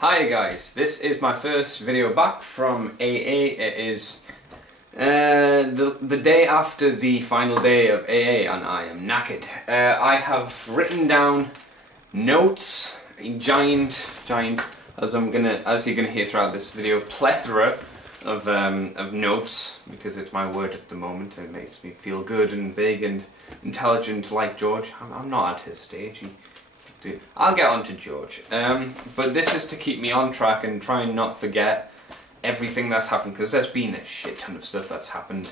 Hi guys, this is my first video back from AA. It is the day after the final day of AA and I am knackered. I have written down notes, a giant, as you're gonna hear throughout this video, plethora of notes, because it's my word at the moment. It makes me feel good and big and intelligent like George. I'm not at his stage. I'll get on to George. But this is to keep me on track and try and not forget everything that's happened, because there's been a shit ton of stuff that's happened.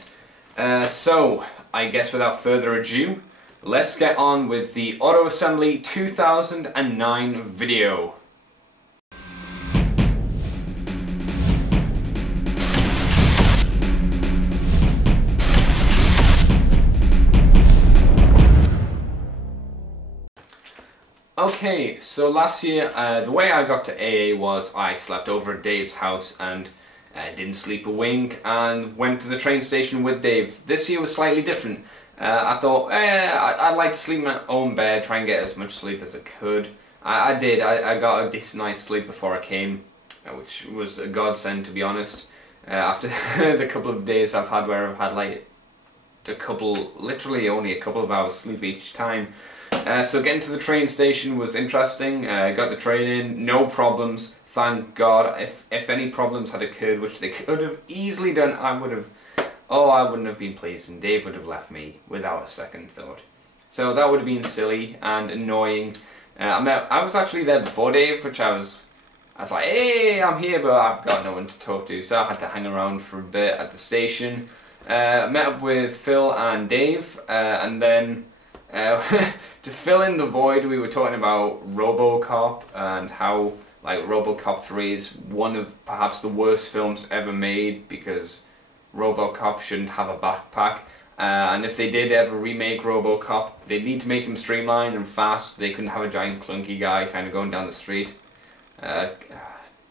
So, I guess without further ado, let's get on with the Auto Assembly 2009 video. Okay, so last year, the way I got to AA was I slept over at Dave's house and didn't sleep a wink and went to the train station with Dave. This year was slightly different. I thought, I'd like to sleep in my own bed, try and get as much sleep as I could. I did. I got a decent night's sleep before I came, which was a godsend, to be honest. After the couple of days I've had where I've had like literally only a couple of hours sleep each time. So getting to the train station was interesting. Got the train in, no problems, thank God. If any problems had occurred, which they could have easily done, I wouldn't have been pleased, and Dave would have left me without a second thought. So that would have been silly and annoying. I was actually there before Dave, which I was like, hey, I'm here, but I've got no one to talk to, so I had to hang around for a bit at the station. Met up with Phil and Dave, and then to fill in the void, we were talking about RoboCop and how like RoboCop 3 is one of perhaps the worst films ever made, because RoboCop shouldn't have a backpack, and if they did ever remake RoboCop, they'd need to make him streamlined and fast. They couldn't have a giant clunky guy kind of going down the street.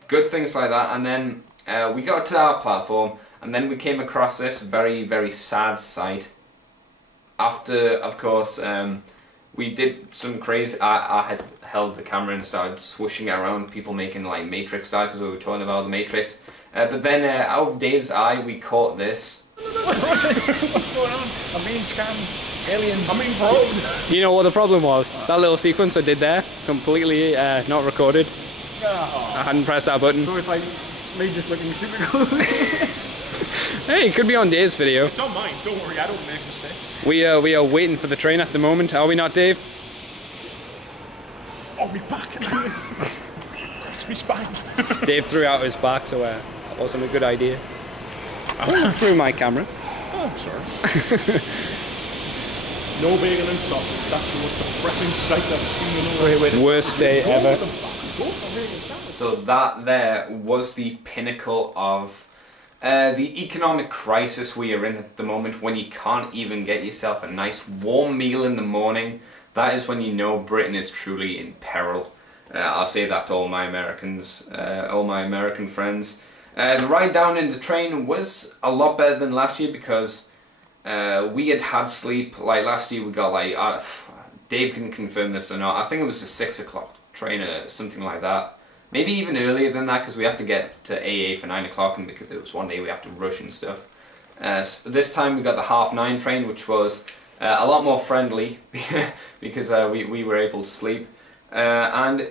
Good things like that. And then we got to our platform, and then we came across this very, very sad sight. After, of course, we did some crazy. I had held the camera and started swooshing it around, people making like Matrix style, because we were talking about the Matrix. But then, out of Dave's eye, we caught this. What's going on? I'm being scammed. Aliens. I'm being probed. You know what the problem was? That little sequence I did there, completely not recorded. Oh. I hadn't pressed that button. So it's like me just looking super cool. Hey, it could be on Dave's video. It's on mine. Don't worry, I don't make mistakes. We are waiting for the train at the moment, are we not, Dave? Oh, me back. It's me spine. Dave threw out his back, so that wasn't a good idea. I threw my camera. Oh, I'm sorry. No bacon and sausage. That's the most depressing sight I've seen. Worst day ever. So that there was the pinnacle of the economic crisis we are in at the moment, when you can't even get yourself a nice warm meal in the morning. That is when you know Britain is truly in peril. I'll say that to all my Americans, all my American friends. The ride down in the train was a lot better than last year, because we had sleep. Like last year we got like, Dave can confirm this or not, I think it was a 6 o'clock train or something like that. Maybe even earlier than that, because we have to get to AA for 9 o'clock, and because it was one day we have to rush and stuff. So this time we got the 9:30 train, which was a lot more friendly, because we were able to sleep. And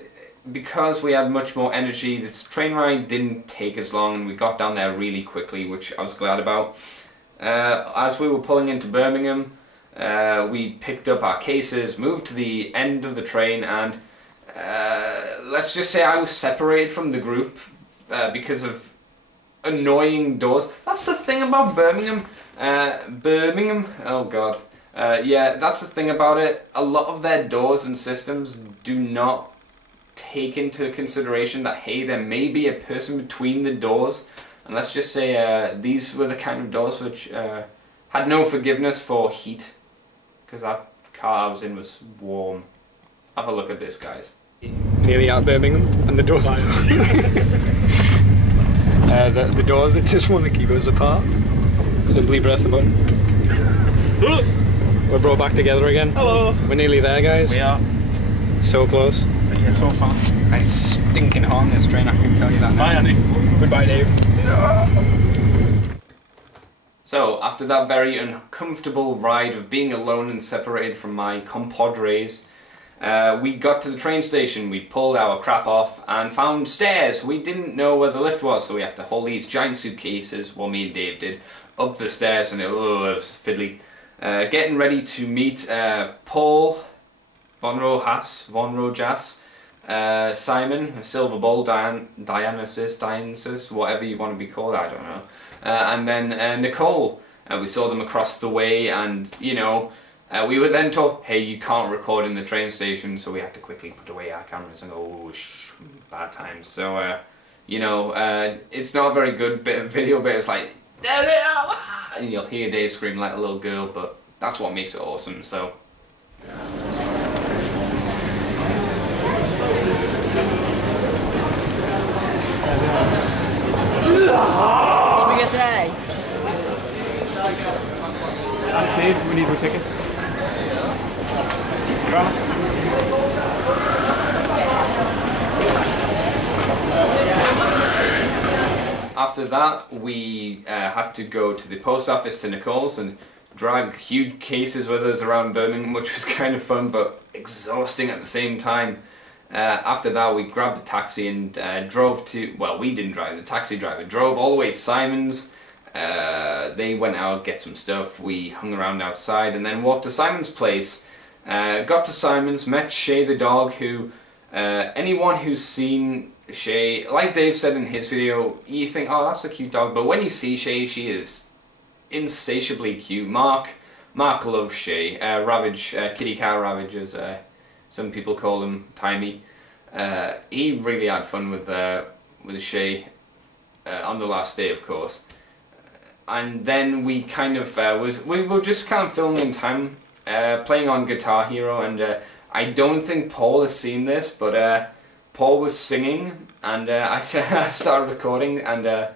because we had much more energy, this train ride didn't take as long, and we got down there really quickly, which I was glad about. As we were pulling into Birmingham, we picked up our cases, moved to the end of the train, and let's just say I was separated from the group because of annoying doors. That's the thing about Birmingham. Birmingham, oh god. Yeah, that's the thing about it. A lot of their doors and systems do not take into consideration that, hey, there may be a person between the doors. And let's just say these were the kind of doors which had no forgiveness for heat, because that car I was in was warm. Have a look at this, guys. Nearly out of Birmingham, and the doors. The doors that just want to keep us apart. Simply press the button. We're brought back together again. Hello. We're nearly there, guys. We are. So close. Are You're so fun. Nice stinking horn this train, I can tell you that now. Bye, Andy. Goodbye, Dave. So, after that very uncomfortable ride of being alone and separated from my compadres, we got to the train station, we pulled our crap off and found stairs. We didn't know where the lift was, so we had to haul these giant suitcases, well me and Dave did, up the stairs, and it was fiddly. Getting ready to meet Paul von Rojas, Simon, Silver Bowl, Dionysus, whatever you want to be called, I don't know. And then Nicole. We saw them across the way, and you know, we were then told, hey, you can't record in the train station, so we had to quickly put away our cameras and go, oh, bad times. So, you know, it's not a very good bit of video, but it's like, there they are! And you'll hear Dave scream like a little girl, but that's what makes it awesome, so. Should we get A? Dave, we need more tickets. After that, we had to go to the post office to Nicole's and drag huge cases with us around Birmingham, which was kind of fun but exhausting at the same time. After that, we grabbed a taxi and drove to, well, we didn't drive, the taxi driver drove all the way to Simon's. They went out, get some stuff, we hung around outside and then walked to Simon's place. Got to Simon's, met Shay the dog, who, anyone who's seen Shay, like Dave said in his video, you think, oh, that's a cute dog, but when you see Shay, she is insatiably cute. Mark loves Shay. Ravage, kitty cow Ravage, as some people call him, Timey. He really had fun with Shay on the last day, of course. And then we kind of we were just kind of filming time, playing on Guitar Hero, and I don't think Paul has seen this, but Paul was singing, and I started recording, and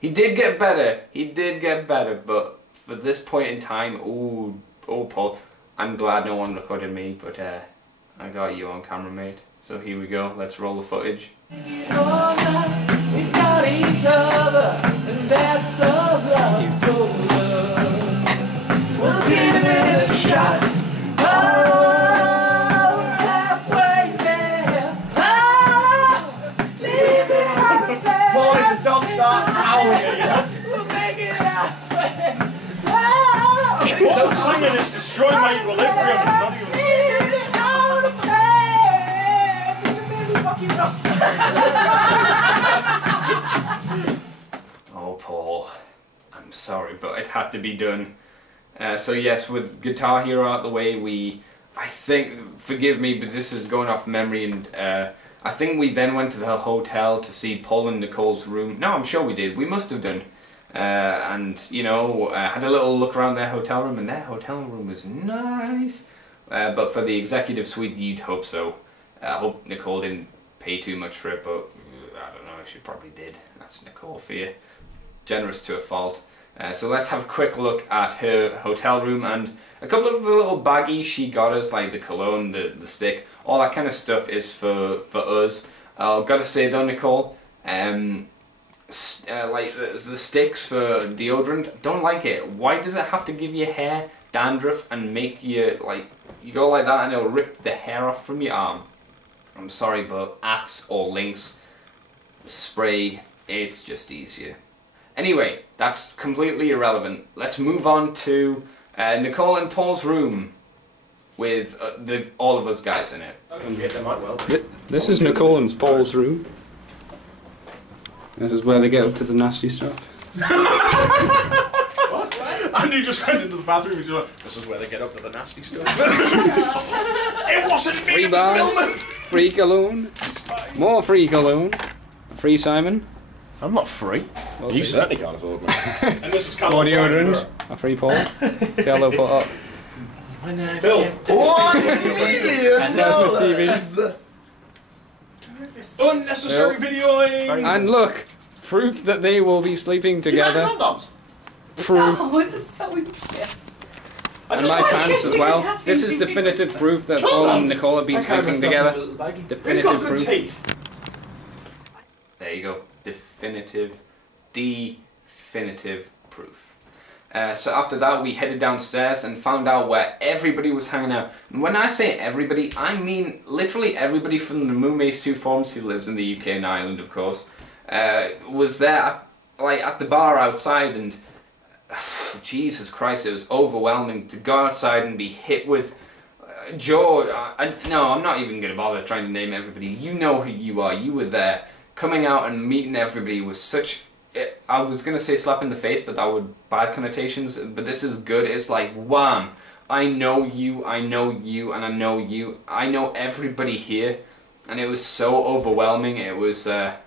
he did get better. He did get better, but for this point in time, oh Paul, I'm glad no one recorded me, but I got you on camera, mate. So here we go. Let's roll the footage. We've got each other, and that's a beautiful love. We'll give it a shot. Oh, we're halfway there. Oh, leave it on the face. Boy, the dog starts howling. We'll make it, I swear. Oh, What singing is destroying my equilibrium. Not even... leave it on the face. You made me fucking up. Oh, Paul, I'm sorry, but it had to be done. So yes, with Guitar Hero out the way, I think, forgive me, but this is going off memory, and I think we then went to the hotel to see Paul and Nicole's room. No, I'm sure we did. We must have done. And, you know, had a little look around their hotel room, and their hotel room was nice. But for the executive suite, you'd hope so. I hope Nicole didn't pay too much for it, but I don't know, she probably did. That's Nicole for you. Generous to a fault. So let's have a quick look at her hotel room, and a couple of the little baggies she got us, like the cologne, the stick, all that kind of stuff is for us. I've got to say though, Nicole, like the sticks for deodorant, don't like it. Why does it have to give you hair, dandruff, and make you, like, you go like that and it'll rip the hair off from your arm? I'm sorry, but Axe or Lynx spray, it's just easier. Anyway, that's completely irrelevant. Let's move on to Nicole and Paul's room with all of us guys in it. This is Nicole and Paul's room. This is where they get up to the nasty stuff. Andy just went into the bathroom and just went, this is where they get up to the nasty stuff. It wasn't me, Free it was bars, Millman. free cologne, more free cologne, free Simon, I'm not free. We'll You see. certainly can't afford me. And this is more deodorant, a free Paul, yellow put up. Phil. $1 million! Plasma TV. Unnecessary videoing. And look, proof that they will be sleeping You like together. condoms? Proof. Oh, this is so shit. And my pants as well. This is definitive proof that Paul and Nicole have been sleeping together. Definitive proof. There you go. Definitive proof. So after that we headed downstairs and found out where everybody was hanging out. And when I say everybody, I mean literally everybody from the Moomays 2 forums who lives in the UK and Ireland, of course, was there at the bar outside, and Jesus Christ, it was overwhelming to go outside and be hit with Joe. No, I'm not even going to bother trying to name everybody. You know who you are. You were there. Coming out and meeting everybody was such... I was going to say slap in the face, but that would bad connotations. But this is good. It's like, wham. I know you, and I know you. I know everybody here. And it was so overwhelming. It was like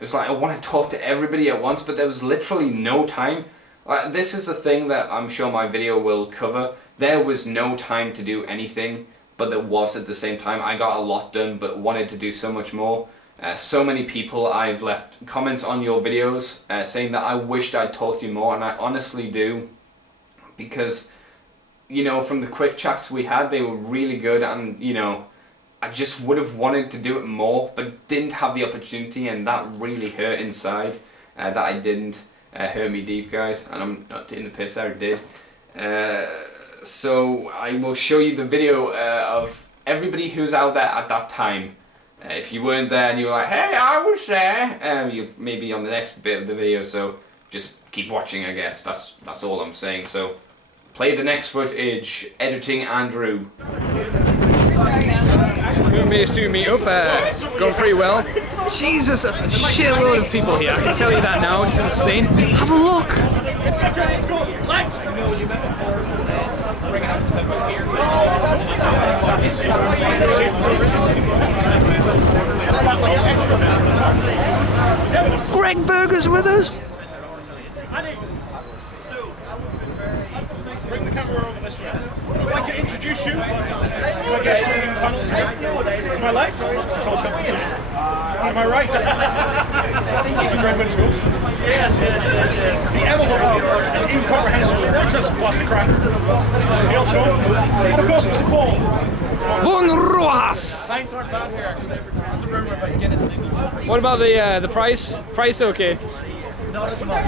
I want to talk to everybody at once, but there was literally no time. This is a thing that I'm sure my video will cover. There was no time to do anything, but there was at the same time. I got a lot done, but wanted to do so much more. So many people, I've left comments on your videos saying that I wished I'd talked to you more, and I honestly do, because, you know, from the quick chats we had, they were really good, and, you know, I just would have wanted to do it more, but didn't have the opportunity, and that really hurt inside, that I didn't. Hurt me deep, guys, and I'm not taking the piss, I did. So I will show you the video of everybody who's out there at that time. If you weren't there and you were like, hey, I was there, you may be on the next bit of the video, so just keep watching, I guess. That's all I'm saying. So play the next footage. Editing Andrew. Moomays 2 meetup, going pretty well. Jesus, that's a shitload of people here. I can tell you that now. It's insane. Have a look. Greg Berger's with us. Bring the camera over this way. I'd like to introduce you to my guest training panel today. To my left, to my right, Mr. Dreadman Schools. Yes. The emblem of incomprehensible excess plastic crap. The also, and of course, Mr. Paul. Von Rojas. Thanks aren't bad here. That's a rumor about Guinness. What about the price? Price okay? Not as much.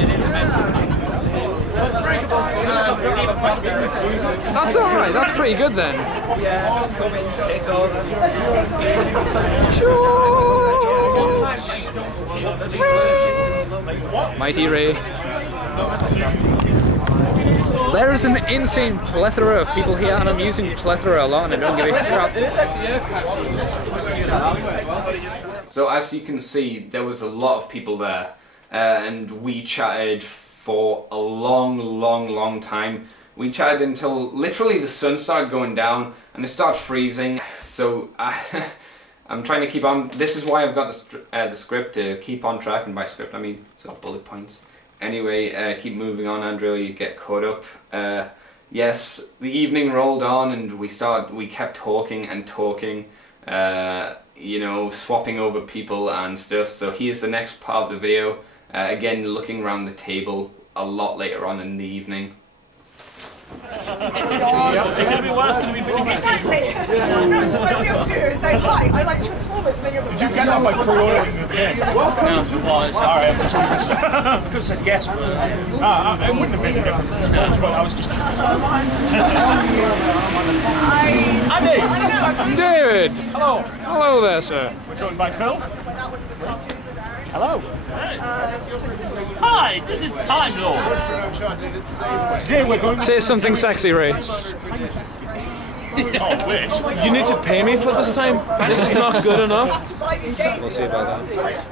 It is That's alright, that's pretty good then. yeah, come in, take over. Mighty Ray. There is an insane plethora of people here, and I'm using plethora a lot, and I don't give a crap. It is actually, yeah. So as you can see, there was a lot of people there, and we chatted for a long time. We chatted until literally the sun started going down and it started freezing. So I'm trying to keep on. This is why I've got the script to keep on track, and by script I mean it's got bullet points. Anyway, keep moving on, Andrew. You get caught up. Yes, the evening rolled on, and we kept talking and talking. You know, swapping over people and stuff. So here's the next part of the video. Again, looking around the table a lot later on in the evening. It's going to be worse, going to be bigger. Exactly. No, it's just like all you have to do is say, hi, I like Transformers, and then you're the Did you get that by pre-ordering the game? Welcome to sorry, I'm just curious. I could have said yes, but it wouldn't have made a difference. I was just Andy! David! Hello! Hello there, sir. We're joined by Phil. Hello. Hi, this is Time Lord. Today we're going to... Say something sexy, Ray. Oh, wish. You need to pay me for this time. This is not good enough. We'll see about that.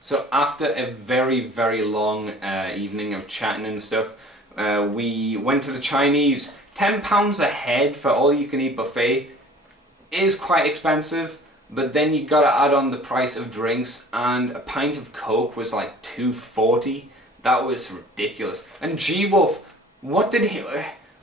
So after a very long evening of chatting and stuff, we went to the Chinese. £10 a head for all-you-can-eat buffet is quite expensive, but then you gotta add on the price of drinks, and a pint of Coke was like $2.40. That was ridiculous. And G-Wolf, what did he...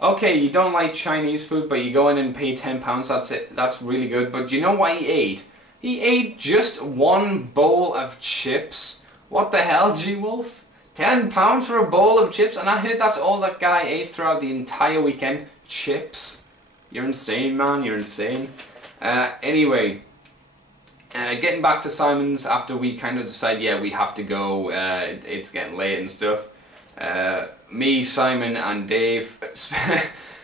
Okay, you don't like Chinese food, but you go in and pay £10, that's it. That's really good, but you know what he ate? He ate just one bowl of chips. What the hell, G-Wolf? £10 for a bowl of chips, and I heard that's all that guy ate throughout the entire weekend. Chips. You're insane, man, you're insane. Anyway, getting back to Simon's after we kind of decided, yeah, we have to go, it's getting late and stuff. Me, Simon and Dave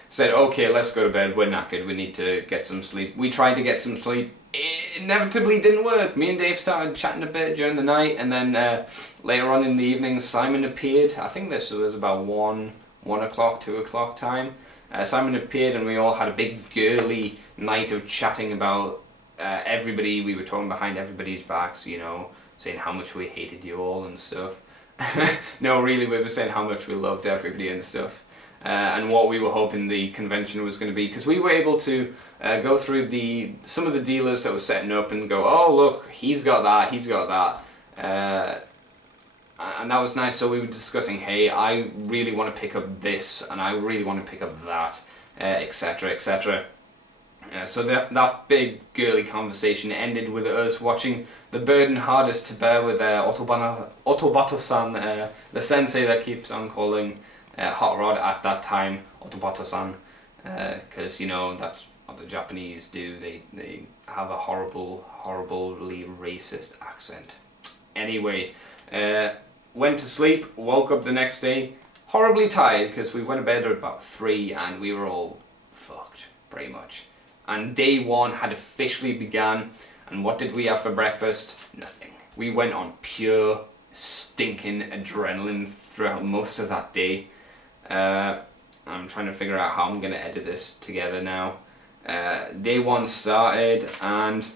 said, okay, let's go to bed, we're knackered, we need to get some sleep. We tried to get some sleep. It inevitably didn't work. Me and Dave started chatting a bit during the night, and then later on in the evening Simon appeared. I think this was about 1 o'clock, 2 o'clock time. Simon appeared and we all had a big girly night of chatting about everybody. We were talking behind everybody's backs, you know, saying how much we hated you all and stuff. No, really, we were saying how much we loved everybody and stuff. And what we were hoping the convention was going to be, because we were able to go through some of the dealers that were setting up and go, oh look, he's got that, he's got that, and that was nice. So we were discussing, hey, I really want to pick up this and I really want to pick up that, etc, etc. So that big girly conversation ended with us watching The Burden Hardest to Bear with Otobato-san, the sensei that keeps on calling Hot Rod at that time Otobato-san, because you know that's what the Japanese do. They have a horribly racist accent. Anyway, went to sleep, woke up the next day horribly tired because we went to bed at about 3 and we were all fucked pretty much. And day 1 had officially begun, and what did we have for breakfast? Nothing. We went on pure stinking adrenaline throughout most of that day. I'm trying to figure out how I'm going to edit this together now. Day 1 started, and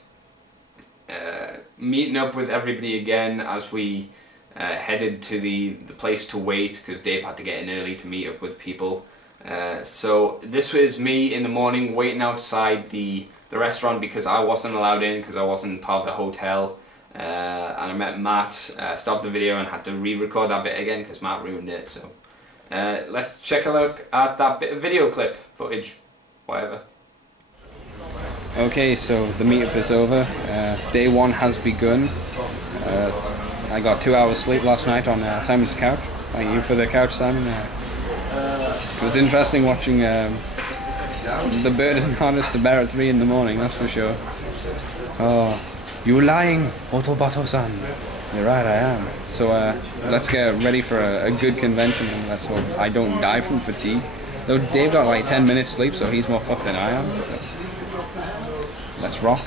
meeting up with everybody again as we headed to the place to wait, because Dave had to get in early to meet up with people. So this was me in the morning waiting outside the restaurant because I wasn't allowed in because I wasn't part of the hotel. And I met Matt, stopped the video and had to re-record that bit again because Matt ruined it. So let's check a look at that bit of video clip, footage, whatever. Okay, so the meetup is over. Day 1 has begun. I got 2 hours sleep last night on Simon's couch. Thank you for the couch, Simon. It was interesting watching The Burden Hardest to Bear at 3 in the morning, that's for sure. Oh, you lying, Otobato-san. You're right, I am. So let's get ready for a good convention, and let's hope I don't die from fatigue. Though Dave got like 10 minutes sleep, so he's more fucked than I am. Let's rock.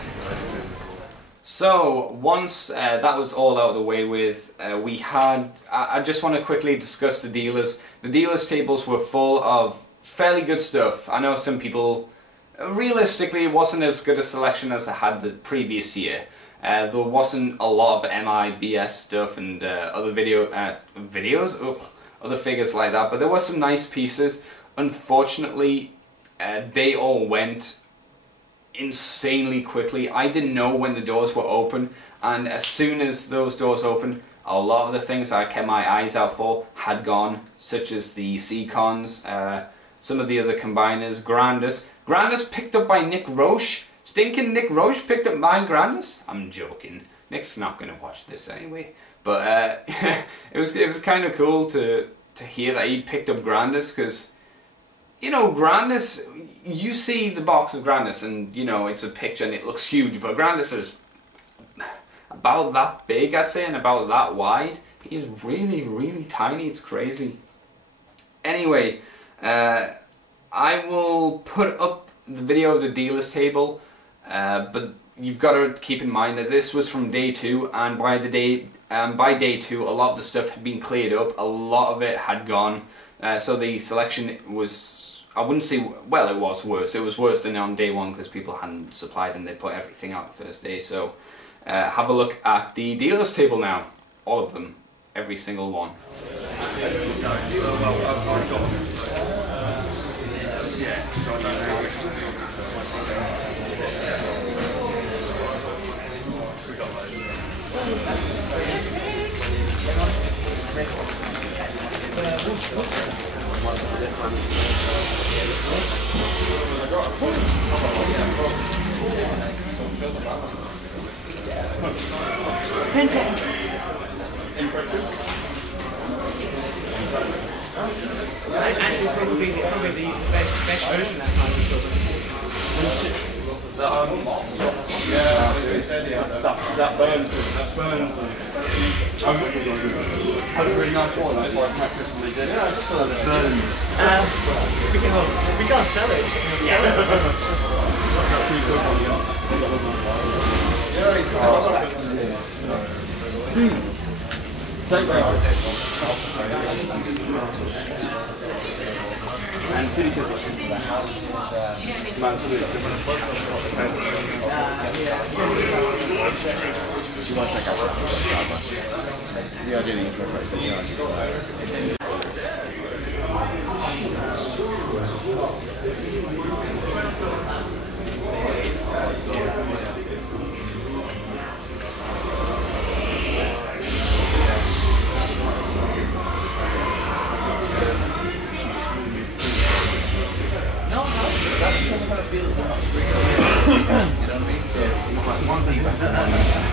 So once that was all out of the way with, we had, I just want to quickly discuss the dealers. The dealers tables were full of fairly good stuff. I know some people, realistically it wasn't as good a selection as I had the previous year. There wasn't a lot of MIBS stuff and other other figures like that, but there were some nice pieces. Unfortunately, they all went insanely quickly. I didn't know when the doors were open, and as soon as those doors opened, a lot of the things I kept my eyes out for had gone, such as the C-Cons, some of the other combiners, Grandis picked up by Nick Roche. Stinking Nick Roche picked up my Grandis? I'm joking. Nick's not going to watch this anyway. But it was kind of cool to hear that he picked up Grandis, because, you know, Grandis, you see the box of Grandis and, you know, it's a picture and it looks huge, but Grandis is about that big, I'd say, and about that wide. He's really, really tiny. It's crazy. Anyway, I will put up the video of the dealers table, but you've got to keep in mind that this was from day 2, and by day 2 a lot of the stuff had been cleared up, a lot of it had gone, so the selection was, I wouldn't say, well, it was worse. It was worse than on day 1 because people hadn't supplied and they put everything out the first day. So have a look at the dealers table now, all of them, every single one. Actually, probably the best version that kind of film. That burns. That burns. I was really nice one. That's why I smacked this when they did it. Yeah, I just saw that burn. Because we can't sell it. Yeah, he's got Thank you. And pretty good. She won't take up that. Yeah, I didn't even try That's because I kind of feel that they're not springing. You know what I mean? So it's like one thing back and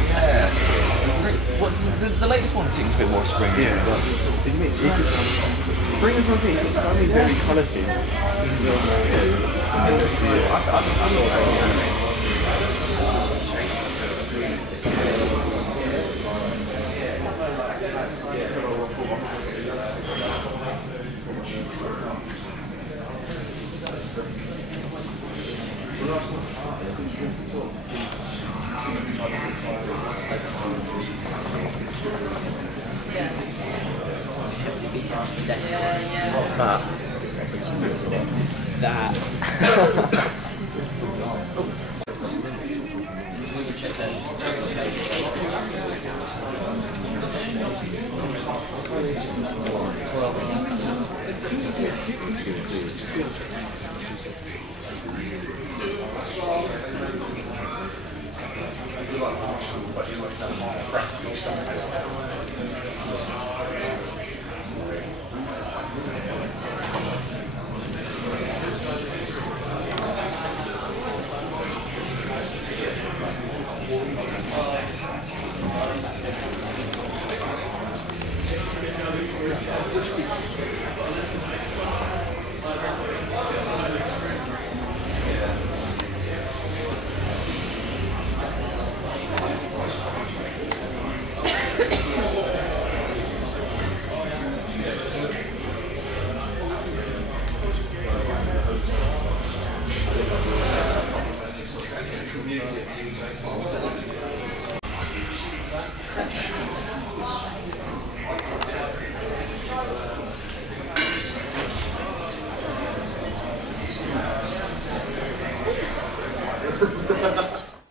yeah. The latest one seems a bit more springy. Yeah, but spring is one thing, it's suddenly very colourful. That.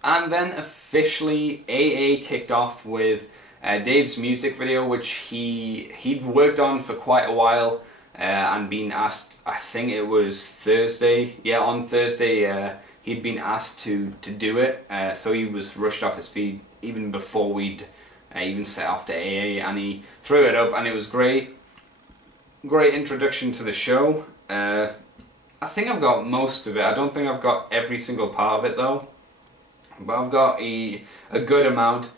And then officially AA kicked off with Dave's music video, which he'd worked on for quite a while and been asked, I think it was Thursday, yeah, on Thursday he'd been asked to do it, so he was rushed off his feet even before we'd even set off to AA, and he threw it up and it was great. Great introduction to the show. I think I've got most of it. I don't think I've got every single part of it though, but I've got a good amount.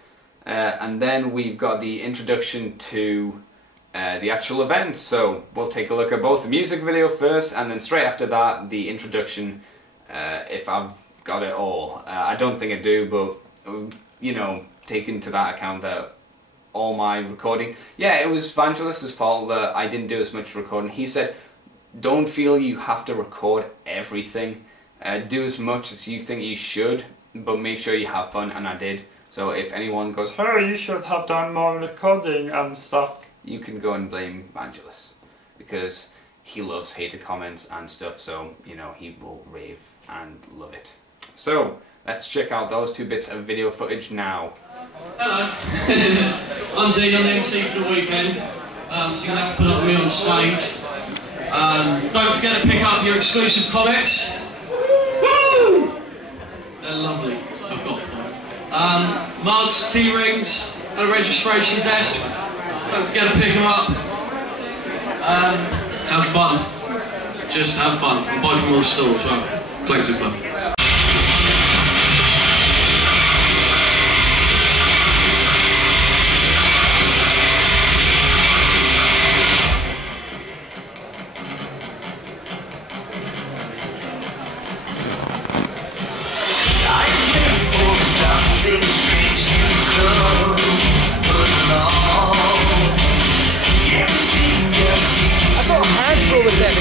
And then we've got the introduction to the actual event. So we'll take a look at both the music video first, and then straight after that the introduction, if I've got it all. I don't think I do, but you know, take into that account that all my recording, yeah, it was Vangelis' fault that I didn't do as much recording. He said, don't feel you have to record everything, do as much as you think you should, but make sure you have fun, and I did. So if anyone goes, hey, you should have done more recording and stuff, you can go and blame Vangelis, because he loves hater comments and stuff, so you know, he will rave and love it. So let's check out those two bits of video footage now. Hello, I'm Dean, I'm the MC for the weekend, so you're going to have to put up with me on stage. Don't forget to pick up your exclusive comics. Woo! They're lovely, I've got them. Mugs, key rings, and a registration desk. Don't forget to pick them up. Have fun. Just have fun. And buy from all stores, well, Collective Club.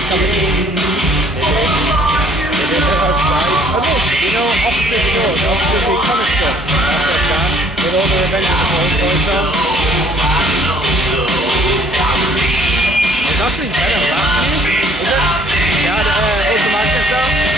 You know, opposite the door, opposite the comic shop, that's where it's done, with all the Revenge of the Fallen going on. It's actually better than last year, is it? Yeah, the Ultimate stuff.